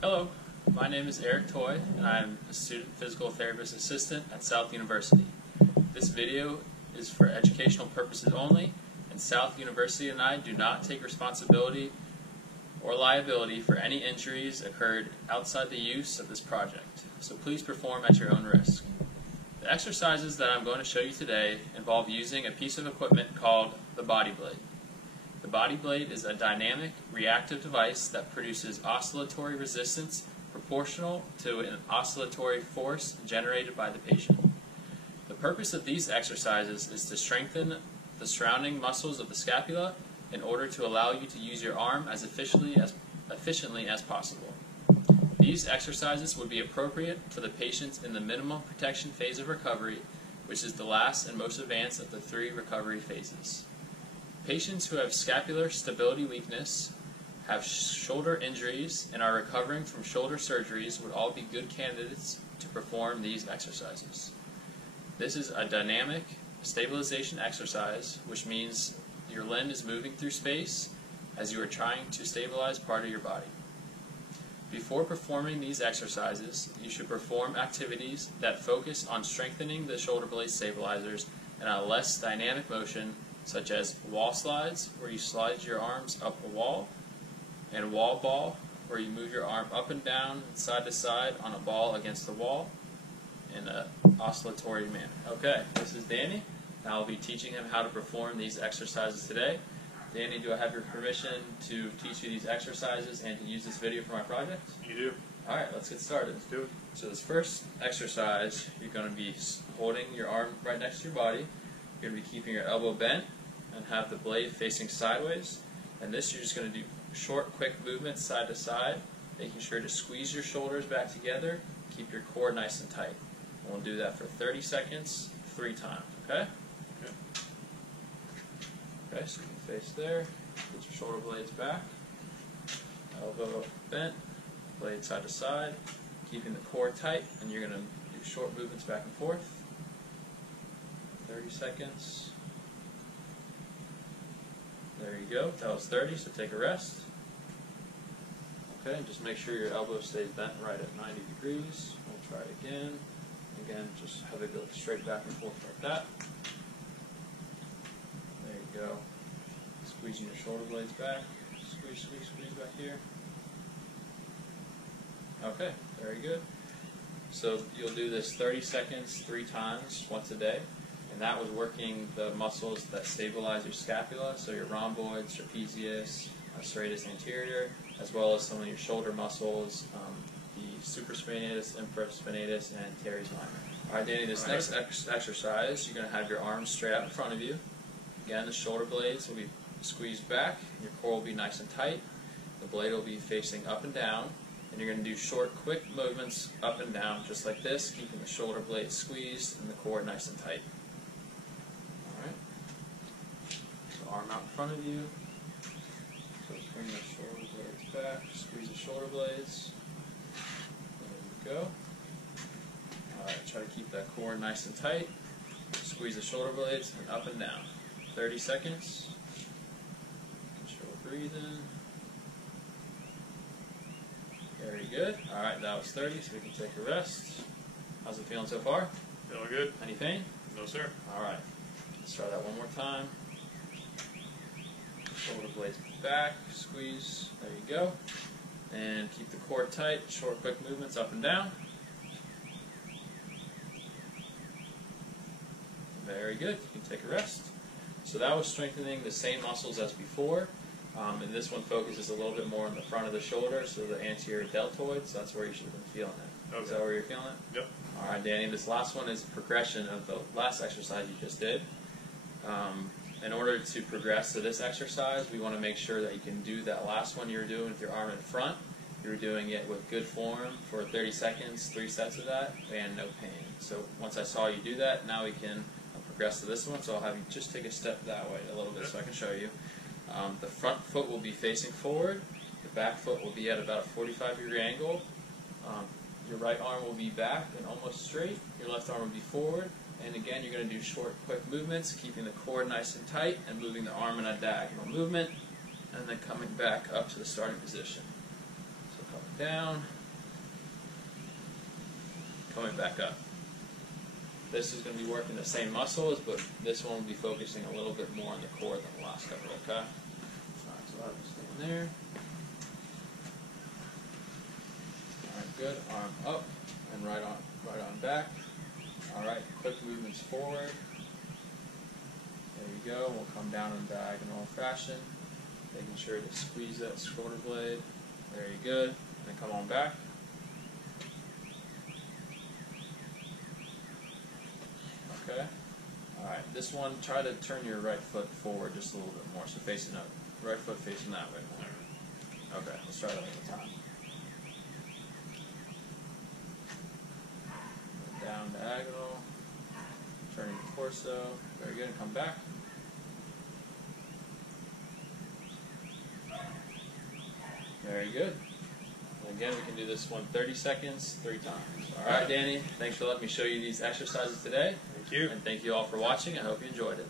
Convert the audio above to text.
Hello, my name is Eric Toy, and I am a student physical therapist assistant at South University. This video is for educational purposes only, and South University and I do not take responsibility or liability for any injuries occurred outside the use of this project, so please perform at your own risk. The exercises that I'm going to show you today involve using a piece of equipment called the body blade. The body blade is a dynamic, reactive device that produces oscillatory resistance proportional to an oscillatory force generated by the patient. The purpose of these exercises is to strengthen the surrounding muscles of the scapula in order to allow you to use your arm as efficiently as possible. These exercises would be appropriate for the patients in the minimum protection phase of recovery, which is the last and most advanced of the 3 recovery phases. Patients who have scapular stability weakness, have shoulder injuries, and are recovering from shoulder surgeries would all be good candidates to perform these exercises. This is a dynamic stabilization exercise, which means your limb is moving through space as you are trying to stabilize part of your body. Before performing these exercises, you should perform activities that focus on strengthening the shoulder blade stabilizers in a less dynamic motion, such as wall slides, where you slide your arms up a wall, and wall ball, where you move your arm up and down, side to side on a ball against the wall in an oscillatory manner. Okay, this is Danny. I'll be teaching him how to perform these exercises today. Danny, do I have your permission to teach you these exercises and to use this video for my project? You do. Alright, let's get started. Let's do it. So this first exercise, you're going to be holding your arm right next to your body. You're going to be keeping your elbow bent and have the blade facing sideways. And this, you're just going to do short, quick movements side to side, making sure to squeeze your shoulders back together, keep your core nice and tight. And we'll do that for 30 seconds, 3 times, okay? Okay, so you can face there, put your shoulder blades back, elbow bent, blade side to side, keeping the core tight, and you're going to do short movements back and forth. 30 seconds. There you go, that was 30, so take a rest. Okay, just make sure your elbow stays bent right at 90 degrees. We'll try it again. Again, just have it go straight back and forth like that. There you go. Squeezing your shoulder blades back. Squeeze, squeeze, squeeze back here. Okay, very good. So you'll do this 30 seconds, 3 times, once a day. And that was working the muscles that stabilize your scapula, so your rhomboids, trapezius, serratus anterior, as well as some of your shoulder muscles, the supraspinatus, infraspinatus, and teres minor. Alright, Danny, this next exercise, you're going to have your arms straight out in front of you. Again, the shoulder blades will be squeezed back, your core will be nice and tight, the blade will be facing up and down, and you're going to do short, quick movements up and down, just like this, keeping the shoulder blades squeezed and the core nice and tight. Alright, so arm out in front of you, so bring the shoulder blades back, squeeze the shoulder blades, there you go. Alright, try to keep that core nice and tight, squeeze the shoulder blades, and up and down. 30 seconds. Control breathing. Very good. Alright, that was 30, so we can take a rest. How's it feeling so far? Feeling good? Any pain? No, sir. Alright, let's try that one more time. Shoulder blades back, squeeze, there you go. And keep the core tight, short, quick movements up and down. Very good, you can take a rest. So that was strengthening the same muscles as before, and this one focuses a little bit more on the front of the shoulder, so the anterior deltoid, so that's where you should have been feeling it. Okay. Is that where you're feeling it? Yep. Alright, Danny, this last one is a progression of the last exercise you just did. In order to progress to this exercise, we want to make sure that you can do that last one you were doing with your arm in front. You were doing it with good form for 30 seconds, 3 sets of that, and no pain. So once I saw you do that, now we can progress to this one, so I'll have you just take a step that way a little bit so I can show you. The front foot will be facing forward, the back foot will be at about a 45-degree angle, your right arm will be back and almost straight, your left arm will be forward, And again, you're going to do short, quick movements, keeping the core nice and tight, and moving the arm in a diagonal movement, and then coming back up to the starting position. So coming down, coming back up. This is going to be working the same muscles, but this one will be focusing a little bit more on the core than the last couple, okay? Alright, so I'll just stay in there. Alright, good. Arm up and right on back. Alright, quick movements forward. There you go. We'll come down in diagonal fashion, making sure to squeeze that shoulder blade. There you go. And then come on back. Okay. Alright, this one, try to turn your right foot forward just a little bit more, so facing up. Right foot facing that way more. Okay, let's try that one more time. Down diagonal, turning the torso. Very good, and come back. Very good. And again, we can do this one 30 seconds, 3 times. All right, Danny, thanks for letting me show you these exercises today. Thank you. And thank you all for watching. I hope you enjoyed it.